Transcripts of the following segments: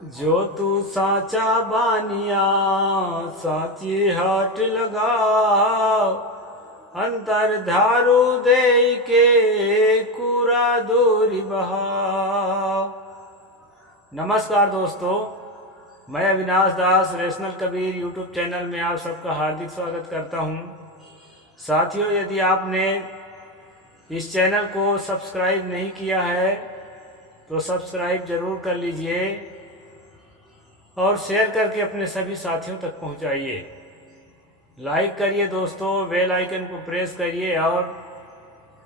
जो तू साचा बानिया साची हाट लगाओ, अंतर धारू दे के कूरा दूरी बहाओ। नमस्कार दोस्तों, मैं अविनाश दास रेशनल कबीर यूट्यूब चैनल में आप सबका हार्दिक स्वागत करता हूं। साथियों, यदि आपने इस चैनल को सब्सक्राइब नहीं किया है तो सब्सक्राइब जरूर कर लीजिए और शेयर करके अपने सभी साथियों तक पहुंचाइए। लाइक करिए दोस्तों, बेल आइकन को प्रेस करिए और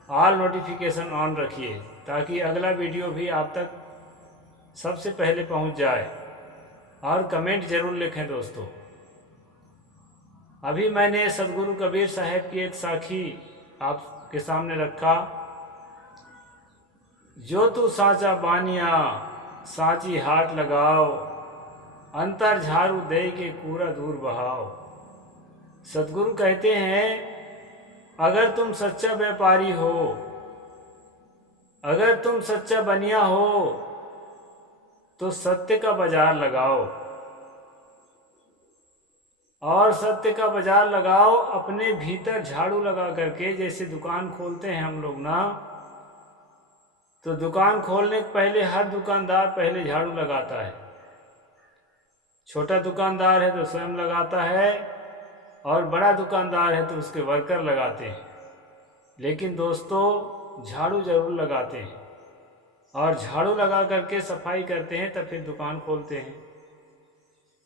ऑल नोटिफिकेशन ऑन रखिए ताकि अगला वीडियो भी आप तक सबसे पहले पहुंच जाए। और कमेंट जरूर लिखें दोस्तों। अभी मैंने सदगुरु कबीर साहब की एक साखी आपके सामने रखा। जो तू साचा बानिया साची हाट लगाओ, अंतर झाड़ू दे के कूड़ा दूर बहाओ। सदगुरु कहते हैं, अगर तुम सच्चा व्यापारी हो, अगर तुम सच्चा बनिया हो तो सत्य का बाजार लगाओ और सत्य का बाजार लगाओ अपने भीतर झाड़ू लगा करके। जैसे दुकान खोलते हैं हम लोग ना, तो दुकान खोलने के पहले हर दुकानदार पहले झाड़ू लगाता है। छोटा दुकानदार है तो स्वयं लगाता है और बड़ा दुकानदार है तो उसके वर्कर लगाते हैं। लेकिन दोस्तों, झाड़ू जरूर लगाते हैं और झाड़ू लगा करके सफाई करते हैं तब फिर दुकान खोलते हैं।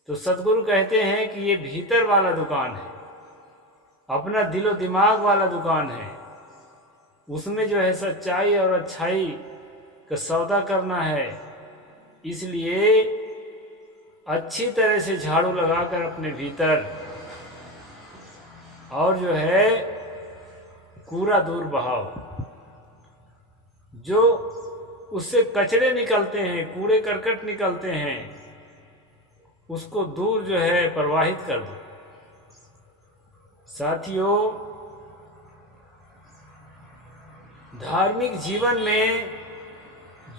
तो सदगुरु कहते हैं कि ये भीतर वाला दुकान है, अपना दिलो दिमाग वाला दुकान है। उसमें जो है सच्चाई और अच्छाई का सौदा करना है। इसलिए अच्छी तरह से झाड़ू लगाकर अपने भीतर और जो है कूड़ा दूर बहाओ। जो उससे कचरे निकलते हैं, कूड़े करकट निकलते हैं, उसको दूर जो है प्रवाहित कर दो। साथियों, धार्मिक जीवन में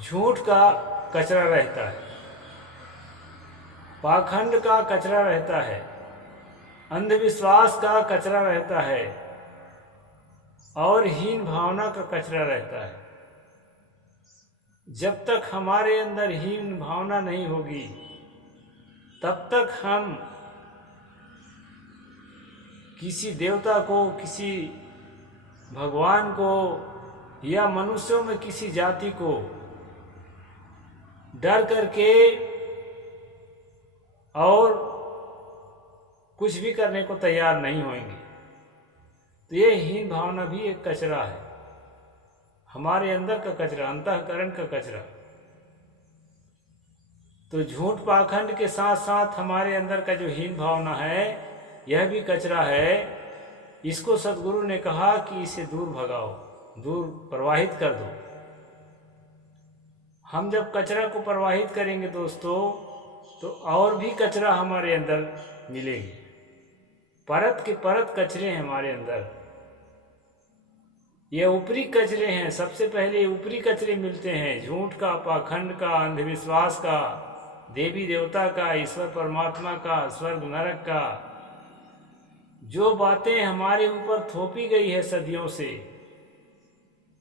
झूठ का कचरा रहता है, पाखंड का कचरा रहता है, अंधविश्वास का कचरा रहता है और हीन भावना का कचरा रहता है। जब तक हमारे अंदर हीन भावना नहीं होगी तब तक हम किसी देवता को, किसी भगवान को या मनुष्यों में किसी जाति को डर करके और कुछ भी करने को तैयार नहीं होंगे। तो ये हीन भावना भी एक कचरा है, हमारे अंदर का कचरा, अंतःकरण का कचरा। तो झूठ पाखंड के साथ साथ हमारे अंदर का जो हीन भावना है, यह भी कचरा है। इसको सदगुरु ने कहा कि इसे दूर भगाओ, दूर प्रवाहित कर दो। हम जब कचरा को प्रवाहित करेंगे दोस्तों, तो और भी कचरा हमारे अंदर मिलेगी। परत के परत कचरे हैं हमारे अंदर। ये ऊपरी कचरे हैं, सबसे पहले ऊपरी कचरे मिलते हैं। झूठ का, पाखंड का, अंधविश्वास का, देवी देवता का, ईश्वर परमात्मा का, स्वर्ग नरक का। जो बातें हमारे ऊपर थोपी गई है सदियों से,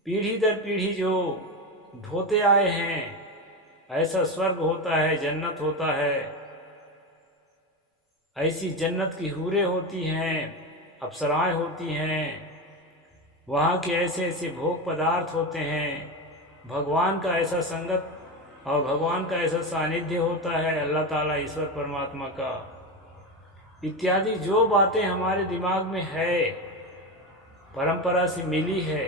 पीढ़ी दर पीढ़ी जो ढोते आए हैं, ऐसा स्वर्ग होता है, जन्नत होता है, ऐसी जन्नत की हूरें होती हैं, अप्सराएं होती हैं, वहाँ के ऐसे ऐसे भोग पदार्थ होते हैं, भगवान का ऐसा संगत और भगवान का ऐसा सानिध्य होता है, अल्लाह ताला ईश्वर परमात्मा का, इत्यादि जो बातें हमारे दिमाग में है, परंपरा से मिली है,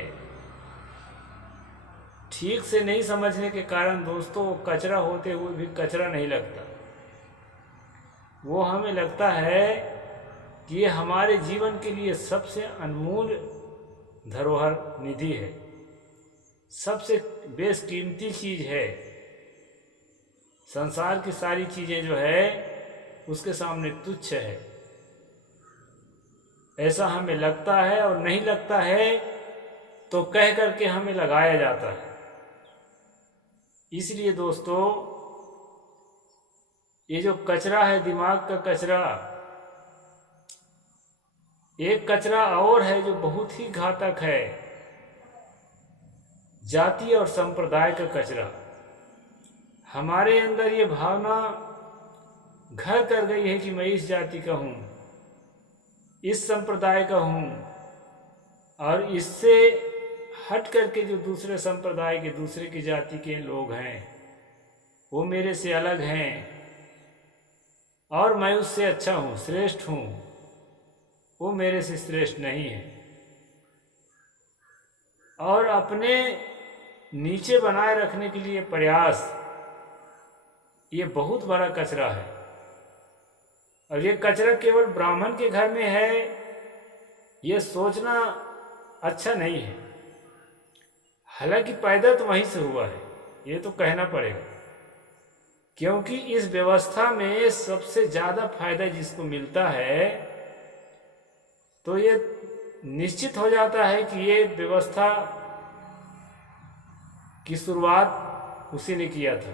ठीक से नहीं समझने के कारण दोस्तों कचरा होते हुए भी कचरा नहीं लगता। वो हमें लगता है कि ये हमारे जीवन के लिए सबसे अनमोल धरोहर निधि है, सबसे बेशकीमती चीज है। संसार की सारी चीजें जो है उसके सामने तुच्छ है, ऐसा हमें लगता है। और नहीं लगता है तो कह करके हमें लगाया जाता है। इसलिए दोस्तों, ये जो कचरा है दिमाग का कचरा, एक कचरा और है जो बहुत ही घातक है, जाति और संप्रदाय का कचरा। हमारे अंदर ये भावना घर कर गई है कि मैं इस जाति का हूँ, इस संप्रदाय का हूँ, और इससे हट करके जो दूसरे संप्रदाय के, दूसरे की जाति के लोग हैं वो मेरे से अलग हैं और मैं उससे अच्छा हूँ, श्रेष्ठ हूँ, वो मेरे से श्रेष्ठ नहीं है। और अपने नीचे बनाए रखने के लिए प्रयास, ये बहुत बड़ा कचरा है। और ये कचरा केवल ब्राह्मण के घर में है, ये सोचना अच्छा नहीं है। हालांकि पैदा तो वहीं से हुआ है, ये तो कहना पड़ेगा, क्योंकि इस व्यवस्था में सबसे ज़्यादा फायदा जिसको मिलता है तो ये निश्चित हो जाता है कि ये व्यवस्था की शुरुआत उसी ने किया था,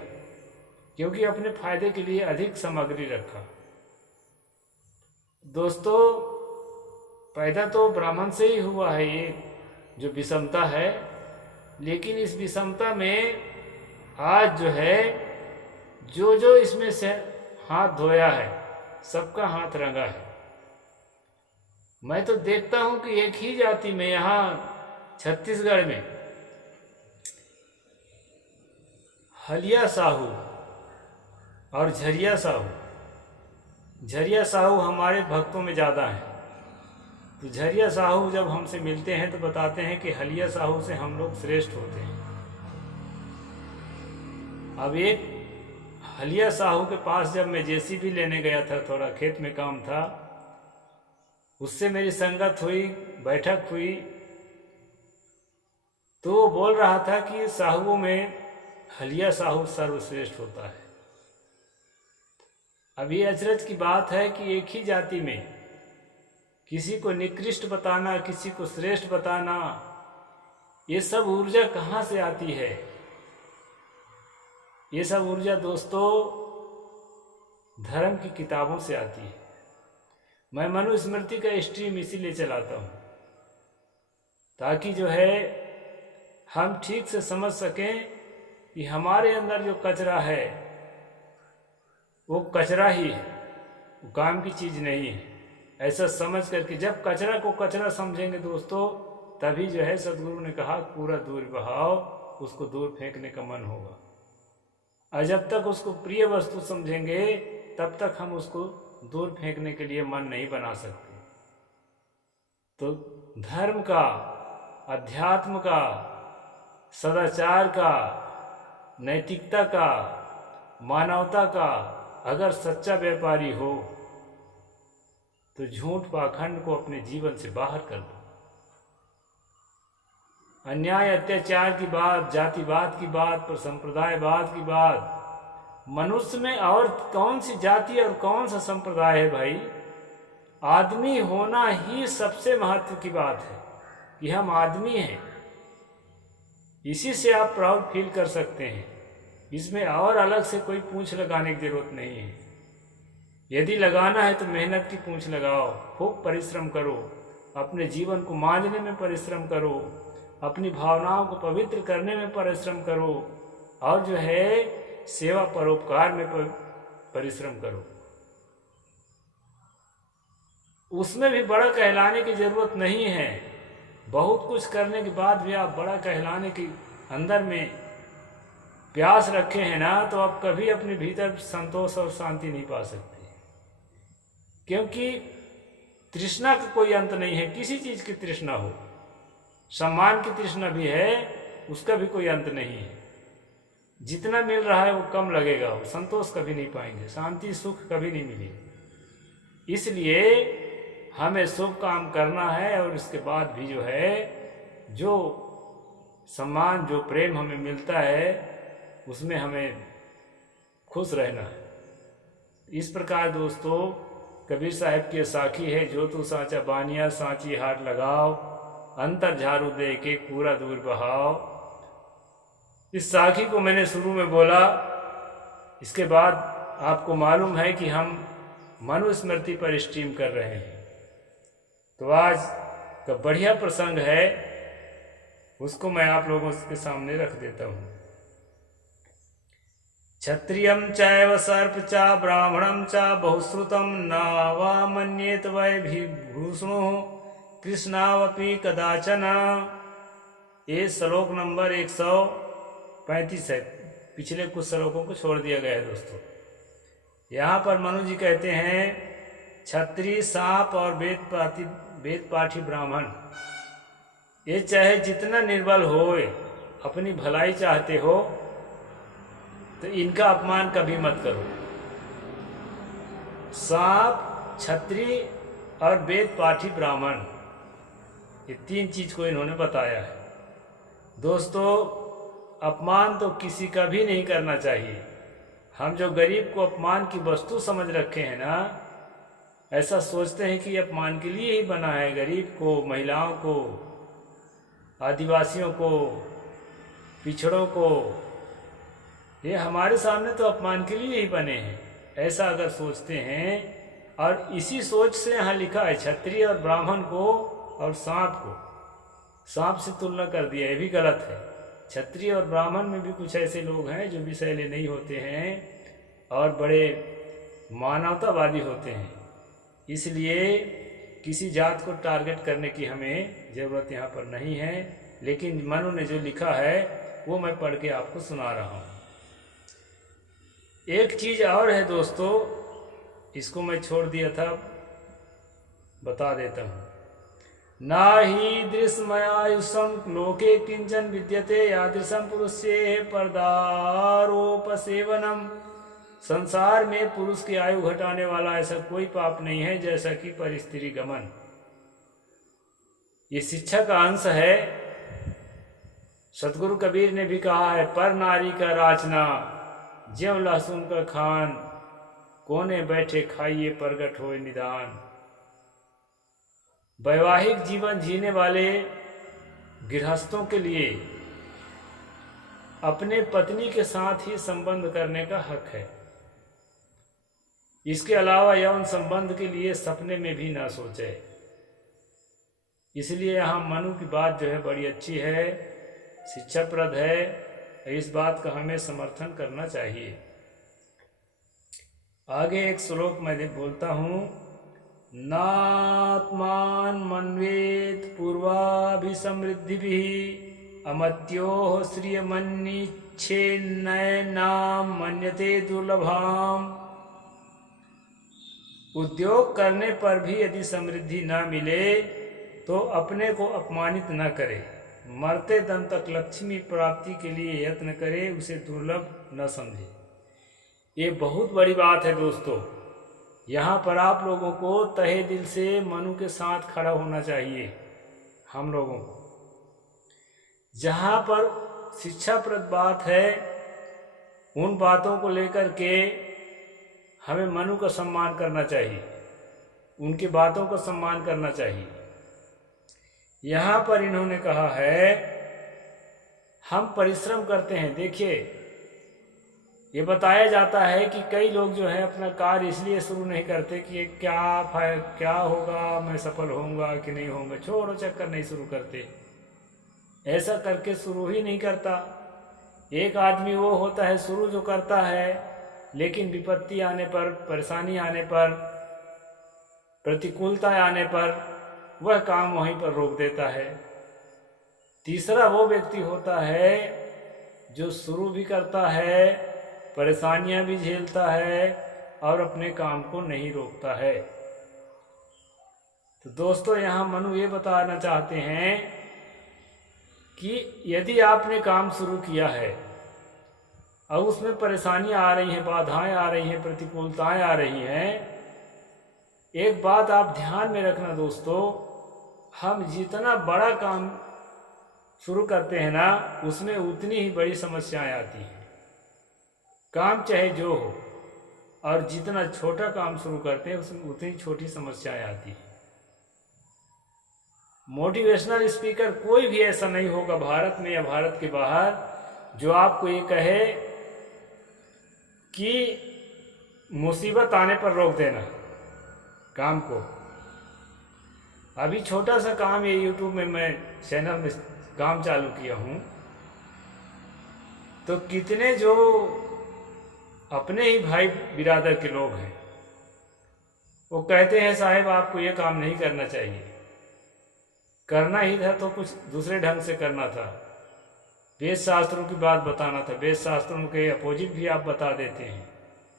क्योंकि अपने फायदे के लिए अधिक सामग्री रखा। दोस्तों, पैदा तो ब्राह्मण से ही हुआ है ये जो विषमता है, लेकिन इस विषमता में आज जो है जो इसमें से हाथ धोया है सबका हाथ रंगा है। मैं तो देखता हूं कि एक ही जाति में यहाँ छत्तीसगढ़ में हलिया साहू और झरिया साहू हमारे भक्तों में ज़्यादा हैं। तो झरिया साहू जब हमसे मिलते हैं तो बताते हैं कि हलिया साहू से हम लोग श्रेष्ठ होते हैं। अब एक हलिया साहू के पास जब मैं जेसीबी लेने गया था, थोड़ा खेत में काम था, उससे मेरी संगत हुई, बैठक हुई, तो वो बोल रहा था कि साहुओं में हलिया साहू सर्वश्रेष्ठ होता है। अब ये अचरज की बात है कि एक ही जाति में किसी को निकृष्ट बताना, किसी को श्रेष्ठ बताना, ये सब ऊर्जा कहाँ से आती है? ये सब ऊर्जा दोस्तों धर्म की किताबों से आती है। मैं मनुस्मृति का स्ट्रीम इसीलिए चलाता हूँ ताकि जो है हम ठीक से समझ सकें कि हमारे अंदर जो कचरा है वो कचरा ही है, वो काम की चीज़ नहीं है। ऐसा समझ करके जब कचरा को कचरा समझेंगे दोस्तों, तभी जो है सदगुरु ने कहा पूरा दूर बहाओ, उसको दूर फेंकने का मन होगा। और जब तक उसको प्रिय वस्तु समझेंगे तब तक हम उसको दूर फेंकने के लिए मन नहीं बना सकते। तो धर्म का, अध्यात्म का, सदाचार का, नैतिकता का, मानवता का अगर सच्चा व्यापारी हो तो झूठ पाखंड को अपने जीवन से बाहर कर दो। अन्याय अत्याचार की बात, जातिवाद की बात, पर संप्रदायवाद की बात, मनुष्य में और कौन सी जाति और कौन सा संप्रदाय है भाई? आदमी होना ही सबसे महत्व की बात है कि हम आदमी हैं। इसी से आप प्राउड फील कर सकते हैं। इसमें और अलग से कोई पूंछ लगाने की जरूरत नहीं है। यदि लगाना है तो मेहनत की पूंछ लगाओ, खूब परिश्रम करो, अपने जीवन को मांझने में परिश्रम करो, अपनी भावनाओं को पवित्र करने में परिश्रम करो, और जो है सेवा परोपकार में परिश्रम करो। उसमें भी बड़ा कहलाने की जरूरत नहीं है। बहुत कुछ करने के बाद भी आप बड़ा कहलाने के अंदर में प्यास रखे हैं ना, तो आप कभी अपने भीतर संतोष और शांति नहीं पा सकते, क्योंकि तृष्णा का कोई अंत नहीं है। किसी चीज की तृष्णा हो, सम्मान की तृष्णा भी है, उसका भी कोई अंत नहीं है। जितना मिल रहा है वो कम लगेगा, संतोष कभी नहीं पाएंगे, शांति सुख कभी नहीं मिलेगी। इसलिए हमें शुभ काम करना है, और इसके बाद भी जो है जो सम्मान, जो प्रेम हमें मिलता है उसमें हमें खुश रहना है। इस प्रकार दोस्तों कबीर साहब की साखी है, जो तू साचा बानिया सांची हाथ लगाओ, अंतर झाड़ू दे के पूरा दूर बहाओ। इस साखी को मैंने शुरू में बोला, इसके बाद आपको मालूम है कि हम मनुस्मृति पर स्ट्रीम कर रहे हैं, तो आज का बढ़िया प्रसंग है, उसको मैं आप लोगों के सामने रख देता हूँ। क्षत्रियं चैव सर्प च ब्राह्मणं च बहुश्रुतं न वा मन्येत वै विभूषणो कृष्णावपि कदाचन। ये श्लोक नंबर 135 है। पिछले कुछ श्लोकों को छोड़ दिया गया है दोस्तों। यहाँ पर मनु जी कहते हैं क्षत्रिय, सांप और वेद पाठी ब्राह्मण, ये चाहे जितना निर्बल होए, अपनी भलाई चाहते हो तो इनका अपमान कभी मत करो। सांप, क्षत्रिय और वेद पाठी ब्राह्मण, ये 3 चीज को इन्होंने बताया है। दोस्तों, अपमान तो किसी का भी नहीं करना चाहिए। हम जो गरीब को अपमान की वस्तु समझ रखे हैं ना, ऐसा सोचते हैं कि अपमान के लिए ही बना है। गरीब को, महिलाओं को, आदिवासियों को, पिछड़ों को, ये हमारे सामने तो अपमान के लिए ही बने हैं, ऐसा अगर सोचते हैं। और इसी सोच से यहाँ लिखा है क्षत्रिय और ब्राह्मण को और सांप को, सांप से तुलना कर दिया, ये भी गलत है। क्षत्रिय और ब्राह्मण में भी कुछ ऐसे लोग हैं जो विषैले नहीं होते हैं और बड़े मानवतावादी होते हैं। इसलिए किसी जात को टारगेट करने की हमें ज़रूरत यहाँ पर नहीं है। लेकिन मनु ने जो लिखा है वो मैं पढ़ के आपको सुना रहा हूँ। एक चीज़ और है दोस्तों, इसको मैं छोड़ दिया था, बता देता हूँ। ना ही दृश्मयायुषम लोके किंचन विद्यते यादृशम पुरुषे पर्दारोपसेवनम। संसार में पुरुष की आयु घटाने वाला ऐसा कोई पाप नहीं है जैसा कि परस्त्री गमन। ये शिक्षा का अंश है। सतगुरु कबीर ने भी कहा है, पर नारी का राजना ज्यों लहसुन का खान, कोने बैठे खाइए प्रगट होए निदान। वैवाहिक जीवन जीने वाले गृहस्थों के लिए अपने पत्नी के साथ ही संबंध करने का हक है। इसके अलावा यौन संबंध के लिए सपने में भी ना सोचे। इसलिए यहाँ मनु की बात जो है बड़ी अच्छी है, शिक्षाप्रद है। इस बात का हमें समर्थन करना चाहिए। आगे एक श्लोक मैं बोलता हूँ। नात्मान मन्वेत पूर्वाभिसमृद्धिभिः अमत्योः श्रियमन्निच्छेन्नयनाम मन्यते दुर्लभाम। उद्योग करने पर भी यदि समृद्धि न मिले तो अपने को अपमानित न करे। मरते दम तक लक्ष्मी प्राप्ति के लिए यत्न करे, उसे दुर्लभ न समझे। ये बहुत बड़ी बात है दोस्तों। यहाँ पर आप लोगों को तहे दिल से मनु के साथ खड़ा होना चाहिए। हम लोगों को जहाँ पर शिक्षाप्रद बात है, उन बातों को लेकर के हमें मनु का सम्मान करना चाहिए, उनकी बातों का सम्मान करना चाहिए। यहाँ पर इन्होंने कहा है हम परिश्रम करते हैं। देखिए, ये बताया जाता है कि कई लोग जो है अपना कार्य इसलिए शुरू नहीं करते कि क्या होगा, मैं सफल होऊंगा कि नहीं होऊंगा, छोड़ो चक्कर, नहीं शुरू करते। ऐसा करके शुरू ही नहीं करता। एक आदमी वो होता है शुरू जो करता है, लेकिन विपत्ति आने पर, परेशानी आने पर, प्रतिकूलता आने पर वह काम वहीं पर रोक देता है। तीसरा वो व्यक्ति होता है जो शुरू भी करता है, परेशानियां भी झेलता है और अपने काम को नहीं रोकता है। तो दोस्तों, यहाँ मनु ये बताना चाहते हैं कि यदि आपने काम शुरू किया है और उसमें परेशानियां आ रही हैं, बाधाएं आ रही हैं, प्रतिकूलताएं आ रही हैं, एक बात आप ध्यान में रखना दोस्तों, हम जितना बड़ा काम शुरू करते हैं ना, उसमें उतनी ही बड़ी समस्याएं आती हैं। काम चाहे जो हो, और जितना छोटा काम शुरू करते हैं उसमें उतनी छोटी समस्याएं आती हैं। मोटिवेशनल स्पीकर कोई भी ऐसा नहीं होगा भारत में या भारत के बाहर जो आपको ये कहे कि मुसीबत आने पर रोक देना काम को। अभी छोटा सा काम ये यूट्यूब में मैं चैनल में काम चालू किया हूँ, तो कितने जो अपने ही भाई बिरादर के लोग हैं वो कहते हैं साहब आपको ये काम नहीं करना चाहिए, करना ही था तो कुछ दूसरे ढंग से करना था, वेद शास्त्रों की बात बताना था, वेद शास्त्रों के अपोजिट भी आप बता देते हैं,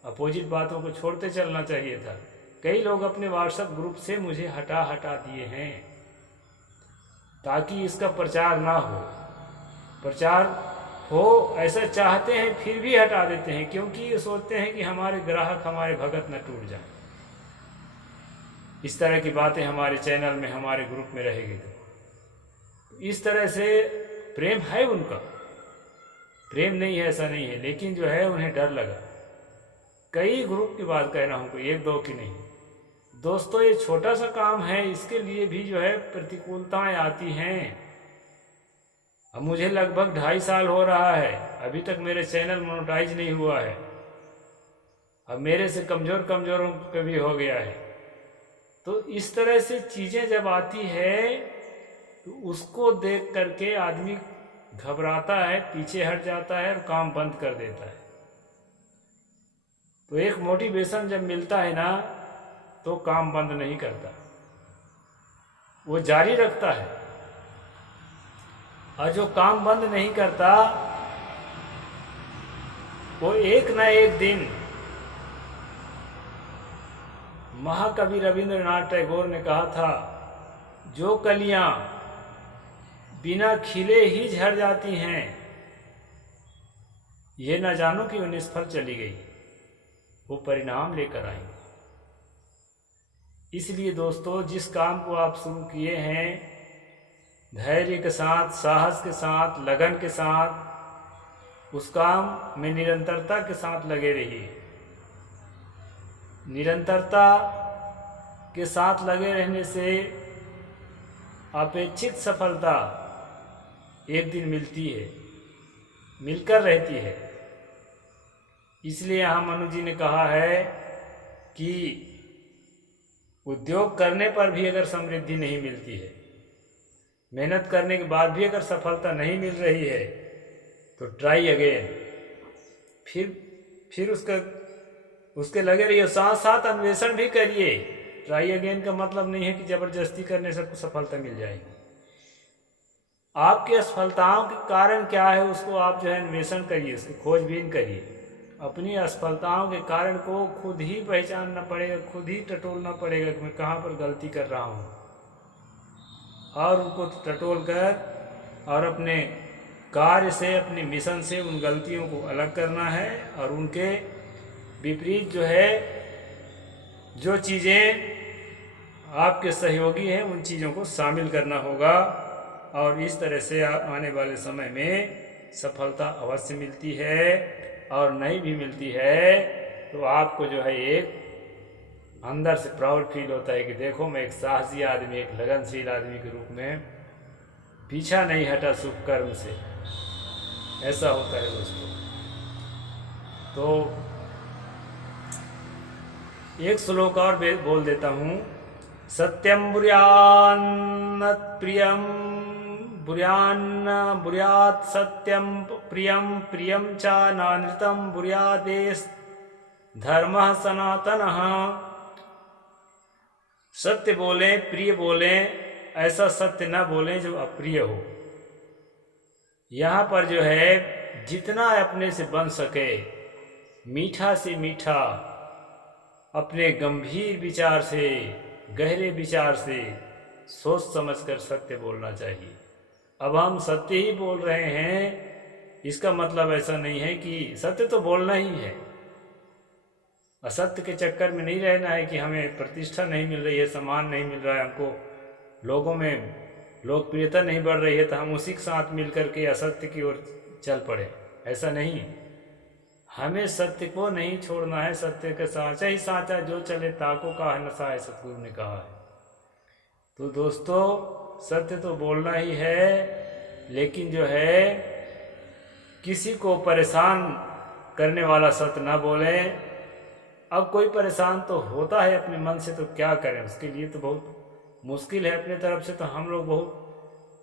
अपोजिट बातों को छोड़ते चलना चाहिए था। कई लोग अपने व्हाट्सएप ग्रुप से मुझे हटा दिए हैं ताकि इसका प्रचार ना हो, प्रचार हो ऐसा चाहते हैं फिर भी हटा देते हैं, क्योंकि ये सोचते हैं कि हमारे ग्राहक हमारे भगत न टूट जाए। इस तरह की बातें हमारे चैनल में हमारे ग्रुप में रहेगी तो इस तरह से प्रेम है उनका, प्रेम नहीं है ऐसा नहीं है, लेकिन जो है उन्हें डर लगा। कई ग्रुप की बात कह रहा हूँ, कोई एक दो की नहीं। दोस्तों ये छोटा सा काम है, इसके लिए भी जो है प्रतिकूलताएं आती हैं। अब मुझे लगभग 2.5 साल हो रहा है, अभी तक मेरे चैनल मोनेटाइज नहीं हुआ है। अब मेरे से कमज़ोरों पे भी हो गया है। तो इस तरह से चीज़ें जब आती है तो उसको देख करके आदमी घबराता है, पीछे हट जाता है और काम बंद कर देता है। तो एक मोटिवेशन जब मिलता है ना तो काम बंद नहीं करता, वो जारी रखता है। और जो काम बंद नहीं करता वो एक न एक दिन, महाकवि रविंद्रनाथ टैगोर ने कहा था, जो कलियां बिना खिले ही झड़ जाती हैं, ये न जानो कि वो निष्फल चली गई, वो परिणाम लेकर आएंगे। इसलिए दोस्तों जिस काम को आप शुरू किए हैं, धैर्य के साथ, साहस के साथ, लगन के साथ उस काम में निरंतरता के साथ लगे रहिए। निरंतरता के साथ लगे रहने से अपेक्षित सफलता एक दिन मिलती है, मिलकर रहती है। इसलिए यहाँ मनु जी ने कहा है कि उद्योग करने पर भी अगर समृद्धि नहीं मिलती है, मेहनत करने के बाद भी अगर सफलता नहीं मिल रही है, तो ट्राई अगेन, फिर उसके लगे रहिए, साथ साथ अन्वेषण भी करिए। ट्राई अगेन का मतलब नहीं है कि जबरदस्ती करने से सफलता मिल जाएगी। आपकी असफलताओं के कारण क्या है उसको आप जो है अन्वेषण करिए, उसकी खोजबीन करिए। अपनी असफलताओं के कारण को खुद ही पहचानना पड़ेगा, खुद ही टटोलना पड़ेगा कि मैं कहाँ पर गलती कर रहा हूँ, और उनको टटोल कर और अपने कार्य से, अपने मिशन से उन गलतियों को अलग करना है, और उनके विपरीत जो है, जो चीज़ें आपके सहयोगी हैं उन चीज़ों को शामिल करना होगा। और इस तरह से आने वाले समय में सफलता अवश्य मिलती है, और नहीं भी मिलती है तो आपको जो है एक अंदर से प्राउड फील होता है कि देखो मैं एक साहसी आदमी, एक लगनशील आदमी के रूप में पीछा नहीं हटा शुभ कर्म से। ऐसा होता है दोस्तों। तो एक श्लोक और बोल देता हूँ, सत्यम बुर्यान्न प्रियम बुर्यान्न बुर्यात् सत्यम प्रियम प्रियम च नानृतम बुर्यादेश धर्मः सनातनः। सत्य बोलें, प्रिय बोलें, ऐसा सत्य न बोलें जो अप्रिय हो। यहाँ पर जो है जितना अपने से बन सके मीठा से मीठा, अपने गंभीर विचार से, गहरे विचार से सोच समझकर सत्य बोलना चाहिए। अब हम सत्य ही बोल रहे हैं, इसका मतलब ऐसा नहीं है कि सत्य तो बोलना ही है, असत्य के चक्कर में नहीं रहना है कि हमें प्रतिष्ठा नहीं मिल रही है, सम्मान नहीं मिल रहा है, हमको लोगों में लोकप्रियता नहीं बढ़ रही है तो हम उसी के साथ मिल करके असत्य की ओर चल पड़े। ऐसा नहीं, हमें सत्य को नहीं छोड़ना है। सत्य के साचा ही साचा, जो चले ताको का है नशा है, सतगुरु ने कहा है। तो दोस्तों सत्य तो बोलना ही है, लेकिन जो है किसी को परेशान करने वाला सत्य ना बोलें, अब कोई परेशान तो होता है अपने मन से, तो क्या करें, उसके लिए तो बहुत मुश्किल है। अपने तरफ से तो हम लोग बहुत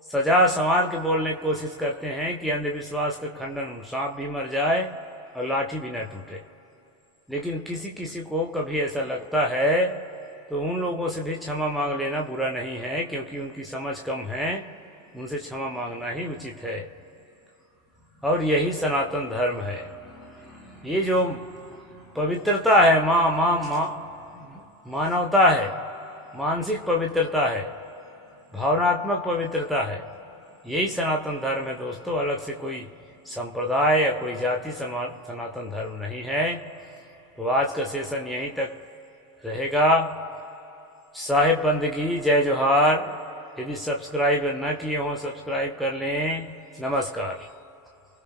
सजा संवार के बोलने की कोशिश करते हैं कि अंधविश्वास का खंडन, सांप भी मर जाए और लाठी भी न टूटे। लेकिन किसी किसी को कभी ऐसा लगता है तो उन लोगों से भी क्षमा मांग लेना बुरा नहीं है, क्योंकि उनकी समझ कम है, उनसे क्षमा मांगना ही उचित है। और यही सनातन धर्म है। ये जो पवित्रता है, मानवता है, मानसिक पवित्रता है, भावनात्मक पवित्रता है, यही सनातन धर्म है दोस्तों। अलग से कोई संप्रदाय या कोई जाति सनातन धर्म नहीं है। तो आज का सेशन यहीं तक रहेगा। साहिब बंदगी, जय जोहार। यदि सब्सक्राइब न किए हों सब्सक्राइब कर लें। नमस्कार।